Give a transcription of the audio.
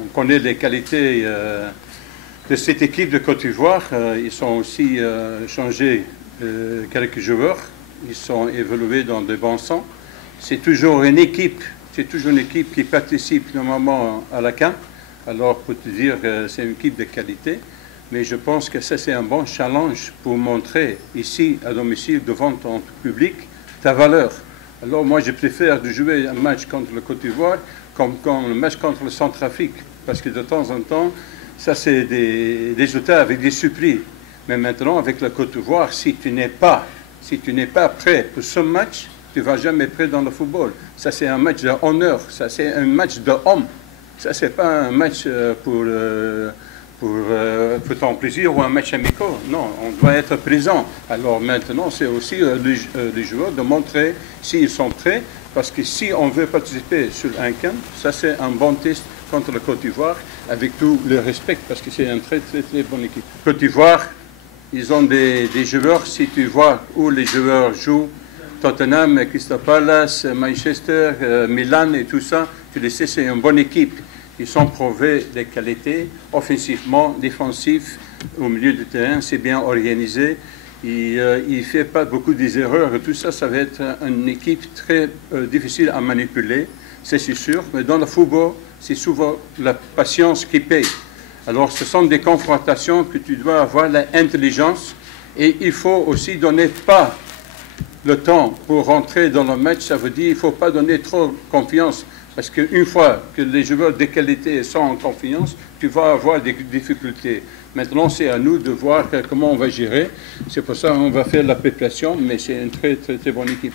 On connaît les qualités de cette équipe de Côte d'Ivoire. Ils ont aussi changé quelques joueurs. Ils sont évolués dans de bons sens. C'est toujours une équipe qui participe normalement à la CAN. Alors, pour te dire, c'est une équipe de qualité. Mais je pense que ça, c'est un bon challenge pour montrer ici, à domicile, devant ton public, ta valeur. Alors, moi, je préfère de jouer un match contre le Côte d'Ivoire comme le match contre le Centrafrique. Parce que de temps en temps, ça, c'est des résultats avec des surprises. Mais maintenant, avec la Côte d'Ivoire, si tu n'es pas prêt pour ce match, tu ne vas jamais prêt dans le football. Ça, c'est un match d'honneur. Ça, c'est un match d'homme. Ça, c'est pas un match pour ton plaisir ou un match amical. Non, on doit être présent. Alors maintenant, c'est aussi les joueurs de montrer s'ils sont prêts. Parce que si on veut participer sur un camp, ça, c'est un bon test contre la Côte d'Ivoire, avec tout le respect, parce que c'est une très, très, très bonne équipe. Côte d'Ivoire, ils ont des joueurs, si tu vois où les joueurs jouent, Tottenham, Crystal Palace, Manchester, Milan et tout ça, tu le sais, c'est une bonne équipe. Ils sont prouvés des qualités, offensivement, défensif, au milieu du terrain, c'est bien organisé. Il ne fait pas beaucoup d'erreurs et tout ça, ça va être une équipe très difficile à manipuler, c'est sûr. Mais dans le football, c'est souvent la patience qui paye. Alors, ce sont des confrontations que tu dois avoir l'intelligence et il faut aussi donner pas le temps pour rentrer dans le match. Ça veut dire qu'il ne faut pas donner trop confiance. Parce qu'une fois que les joueurs de qualité sont en confiance, tu vas avoir des difficultés. Maintenant, c'est à nous de voir comment on va gérer. C'est pour ça qu'on va faire la préparation, mais c'est une très, très, très bonne équipe.